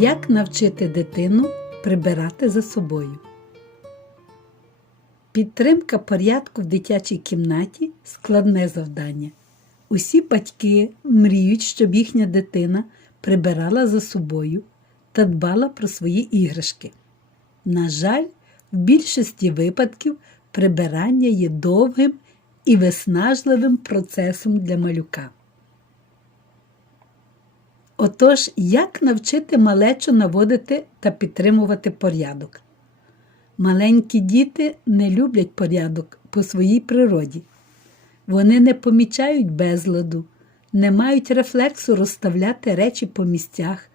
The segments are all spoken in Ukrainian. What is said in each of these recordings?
Як навчити дитину прибирати за собою? Підтримка порядку в дитячій кімнаті складне завдання. Усі батьки мріють, щоб їхня дитина прибирала за собою та дбала про свої іграшки. На жаль, в більшості випадків прибирання є довгим і виснажливим процесом для малюка. Отож, як навчити малечу наводити та підтримувати порядок? Маленькі діти не люблять порядок по своїй природі. Вони не помічають безладу, не мають рефлексу розставляти речі по місцях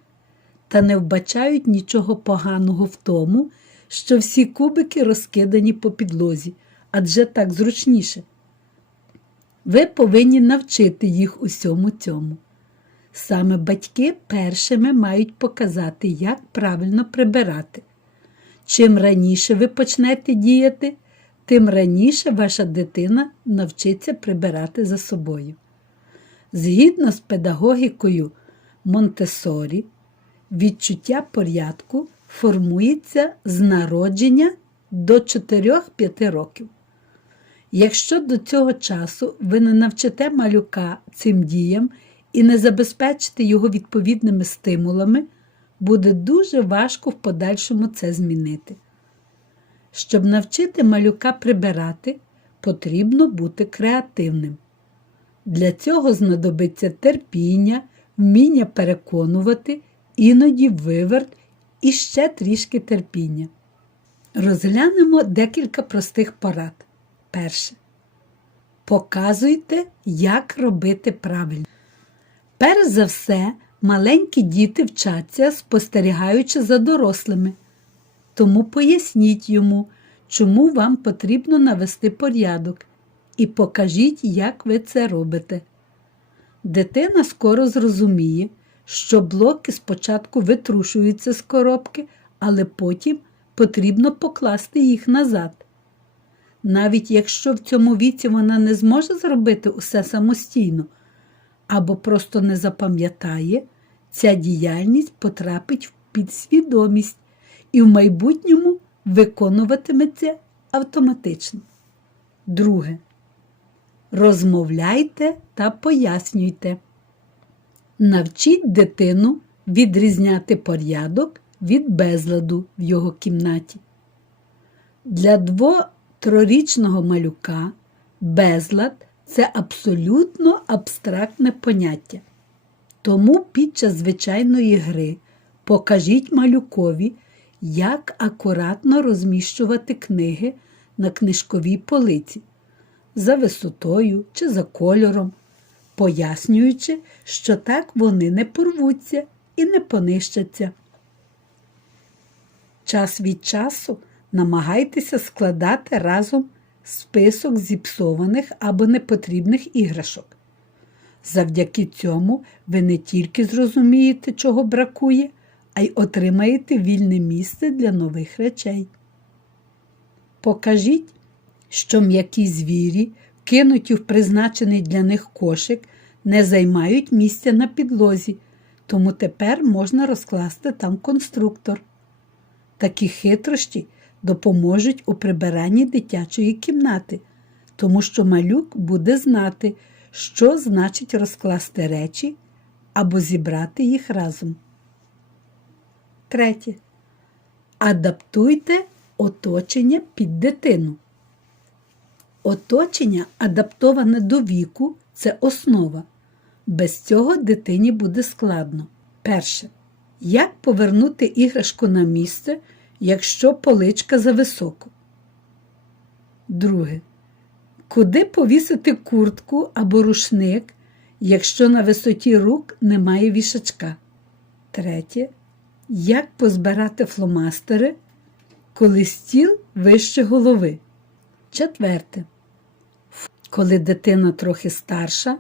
та не вбачають нічого поганого в тому, що всі кубики розкидані по підлозі, адже так зручніше. Ви повинні навчити їх усьому цьому. Саме батьки першими мають показати, як правильно прибирати. Чим раніше ви почнете діяти, тим раніше ваша дитина навчиться прибирати за собою. Згідно з педагогікою Монтесорі, відчуття порядку формується з народження до 4-5 років. Якщо до цього часу ви не навчите малюка цим діям і не забезпечите його відповідними стимулами, буде дуже важко в подальшому це змінити. Щоб навчити малюка прибирати, потрібно бути креативним. Для цього знадобиться терпіння, вміння переконувати, іноді виверт і ще трішки терпіння. Розглянемо декілька простих порад. Перше. Показуйте, як робити правильно. Перш за все, маленькі діти вчаться, спостерігаючи за дорослими. Тому поясніть йому, чому вам потрібно навести порядок, і покажіть, як ви це робите. Дитина скоро зрозуміє, що блоки спочатку витрушуються з коробки, але потім потрібно покласти їх назад. Навіть якщо в цьому віці вона не зможе зробити усе самостійно або просто не запам'ятає, ця діяльність потрапить в підсвідомість і в майбутньому виконуватиметься автоматично. Друге. Розмовляйте та пояснюйте. Навчіть дитину відрізняти порядок від безладу в його кімнаті. Для дво-трирічного малюка безлад це абсолютно абстрактне поняття. Тому під час звичайної гри покажіть малюкові, як акуратно розміщувати книги на книжковій полиці за висотою чи за кольором, пояснюючи, що так вони не порвуться і не понищаться. Час від часу намагайтеся складати разом список зіпсованих або непотрібних іграшок. Завдяки цьому ви не тільки зрозумієте, чого бракує, а й отримаєте вільне місце для нових речей. Покажіть, що м'які звірі, кинуті в призначений для них кошик, не займають місця на підлозі, тому тепер можна розкласти там конструктор. Такі хитрощі допоможуть у прибиранні дитячої кімнати, тому що малюк буде знати, що значить розкласти речі або зібрати їх разом. Третє. Адаптуйте оточення під дитину. Оточення, адаптоване до віку, це основа. Без цього дитині буде складно. Перше. Як повернути іграшку на місце, якщо поличка зависоко? Друге. Куди повісити куртку або рушник, якщо на висоті рук немає вішачка? Третє. Як позбирати фломастери, коли стіл вище голови? Четверте. Коли дитина трохи старша,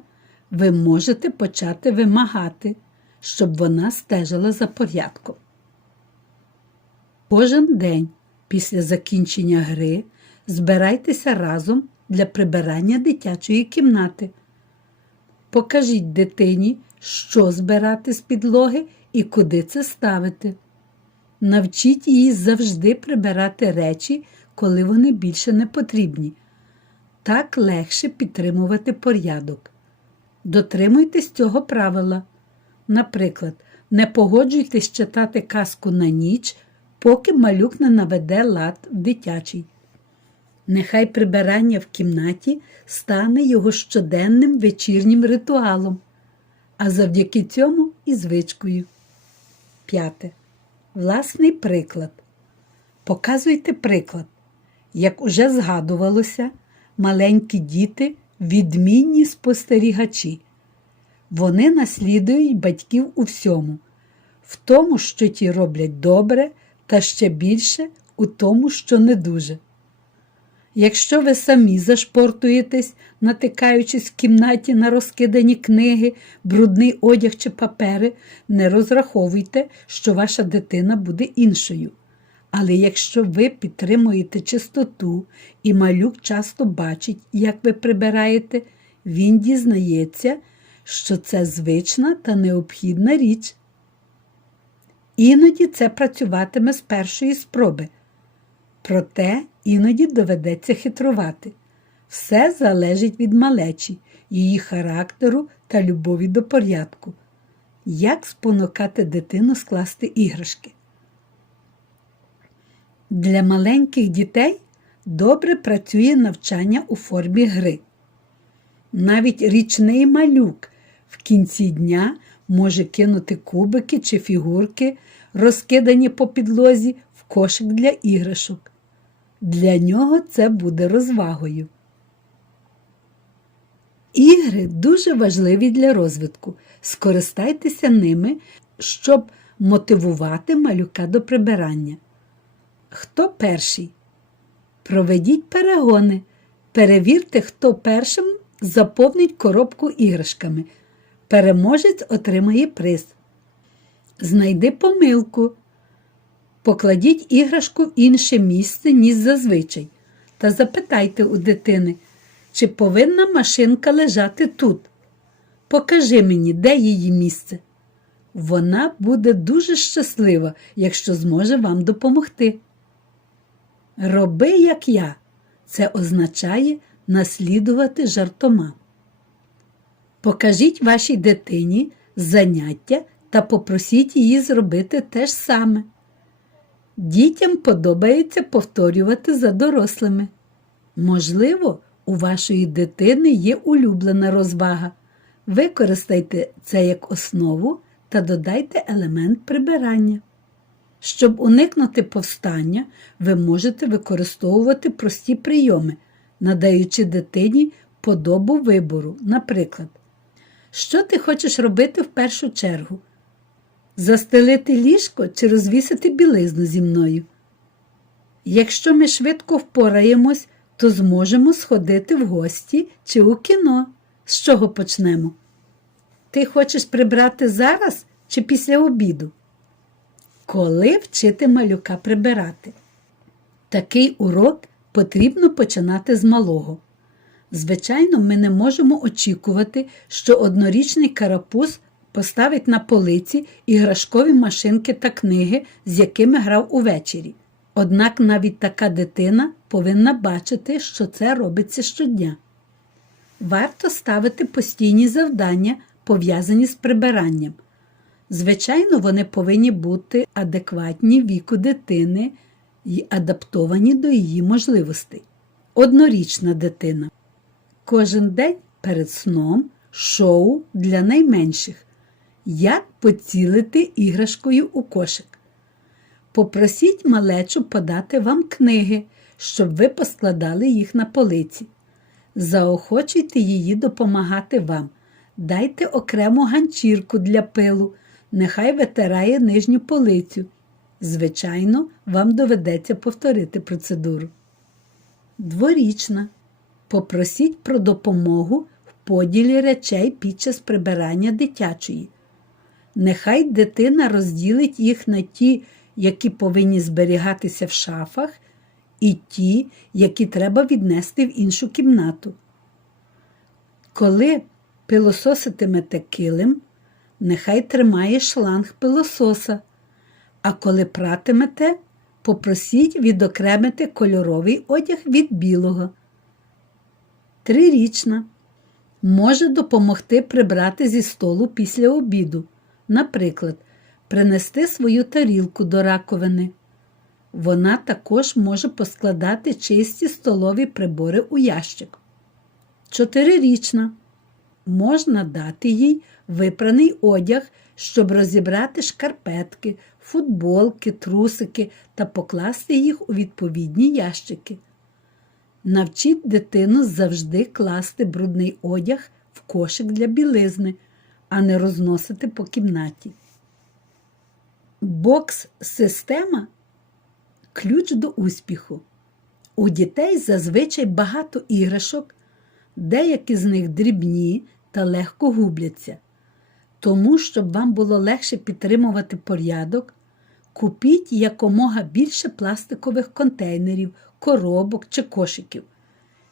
ви можете почати вимагати, щоб вона стежила за порядком. Кожен день після закінчення гри збирайтеся разом для прибирання дитячої кімнати. Покажіть дитині, що збирати з підлоги і куди це ставити. Навчіть її завжди прибирати речі, коли вони більше не потрібні. Так легше підтримувати порядок. Дотримуйтесь цього правила. Наприклад, не погоджуйтесь читати казку на ніч, поки малюк не наведе лад в дитячий. Нехай прибирання в кімнаті стане його щоденним вечірнім ритуалом, а завдяки цьому і звичкою. П'яте. Власний приклад. Показуйте приклад. Як уже згадувалося, маленькі діти відмінні спостерігачі. Вони наслідують батьків у всьому, в тому, що ті роблять добре, та ще більше у тому, що не дуже. Якщо ви самі зашпортуєтесь, натикаючись в кімнаті на розкидані книги, брудний одяг чи папери, не розраховуйте, що ваша дитина буде іншою. Але якщо ви підтримуєте чистоту і малюк часто бачить, як ви прибираєте, він дізнається, що це звична та необхідна річ. Іноді це працюватиме з першої спроби. Проте іноді доведеться хитрувати. Все залежить від малечі, її характеру та любові до порядку. Як спонукати дитину скласти іграшки? Для маленьких дітей добре працює навчання у формі гри. Навіть річний малюк в кінці дня може кинути кубики чи фігурки, розкидані по підлозі, в кошик для іграшок. Для нього це буде розвагою. Ігри дуже важливі для розвитку. Скористайтеся ними, щоб мотивувати малюка до прибирання. Хто перший? Проведіть перегони. Перевірте, хто першим заповнить коробку іграшками. Переможець отримає приз. Знайди помилку. Покладіть іграшку в інше місце, ніж зазвичай, та запитайте у дитини, чи повинна машинка лежати тут. Покажи мені, де її місце. Вона буде дуже щаслива, якщо зможе вам допомогти. Роби, як я. Це означає наслідувати жартома. Покажіть вашій дитині заняття та попросіть її зробити те ж саме. Дітям подобається повторювати за дорослими. Можливо, у вашої дитини є улюблена розвага. Використайте це як основу та додайте елемент прибирання. Щоб уникнути повстання, ви можете використовувати прості прийоми, надаючи дитині подобу вибору. Наприклад, що ти хочеш робити в першу чергу? Застелити ліжко чи розвісити білизну зі мною? Якщо ми швидко впораємось, то зможемо сходити в гості чи у кіно. З чого почнемо? Ти хочеш прибрати зараз чи після обіду? Коли вчити малюка прибирати? Такий урок потрібно починати з малого. Звичайно, ми не можемо очікувати, що однорічний карапуз поставить на полиці іграшкові машинки та книги, з якими грав увечері. Однак навіть така дитина повинна бачити, що це робиться щодня. Варто ставити постійні завдання, пов'язані з прибиранням. Звичайно, вони повинні бути адекватні віку дитини і адаптовані до її можливостей. Однорічна дитина. Кожен день перед сном шоу для найменших. Як поцілити іграшкою у кошик. Попросіть малечу подати вам книги, щоб ви поскладали їх на полиці. Заохочуйте її допомагати вам. Дайте окрему ганчірку для пилу, нехай витирає нижню полицю. Звичайно, вам доведеться повторити процедуру. Дворічна. Попросіть про допомогу в поділі речей під час прибирання дитячої. Нехай дитина розділить їх на ті, які повинні зберігатися в шафах, і ті, які треба віднести в іншу кімнату. Коли пилососитимете килим, нехай тримає шланг пилососа. А коли пратимете, попросіть відокремити кольоровий одяг від білого. Трирічна. Може допомогти прибрати зі столу після обіду. Наприклад, принести свою тарілку до раковини. Вона також може поскладати чисті столові прибори у ящик. Чотирирічна. Можна дати їй випраний одяг, щоб розібрати шкарпетки, футболки, трусики та покласти їх у відповідні ящики. Навчіть дитину завжди класти брудний одяг в кошик для білизни, а не розносити по кімнаті. Бокс-система ключ до успіху. У дітей зазвичай багато іграшок, деякі з них дрібні та легко губляться. Тому, щоб вам було легше підтримувати порядок, купіть якомога більше пластикових контейнерів, коробок чи кошиків.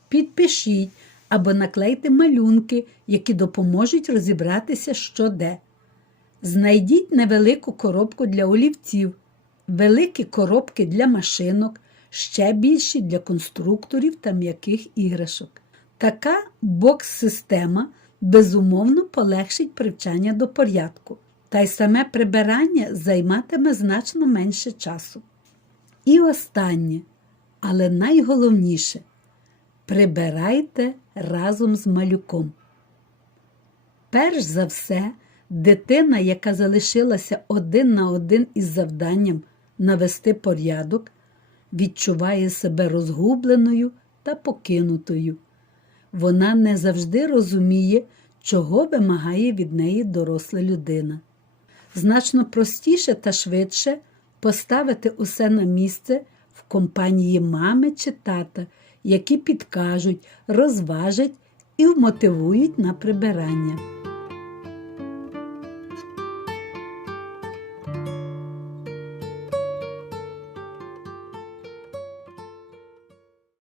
Підпишіть або наклейте малюнки, які допоможуть розібратися, що де. Знайдіть невелику коробку для олівців, великі коробки для машинок, ще більші для конструкторів та м'яких іграшок. Така бокс-система безумовно полегшить привчання до порядку, та й саме прибирання займатиме значно менше часу. І останнє, але найголовніше прибирайте разом з малюком. Перш за все, дитина, яка залишилася один на один із завданням навести порядок, відчуває себе розгубленою та покинутою. Вона не завжди розуміє, чого вимагає від неї доросла людина. Значно простіше та швидше поставити усе на місце в компанії мами чи тата, які підкажуть, розважать і вмотивують на прибирання.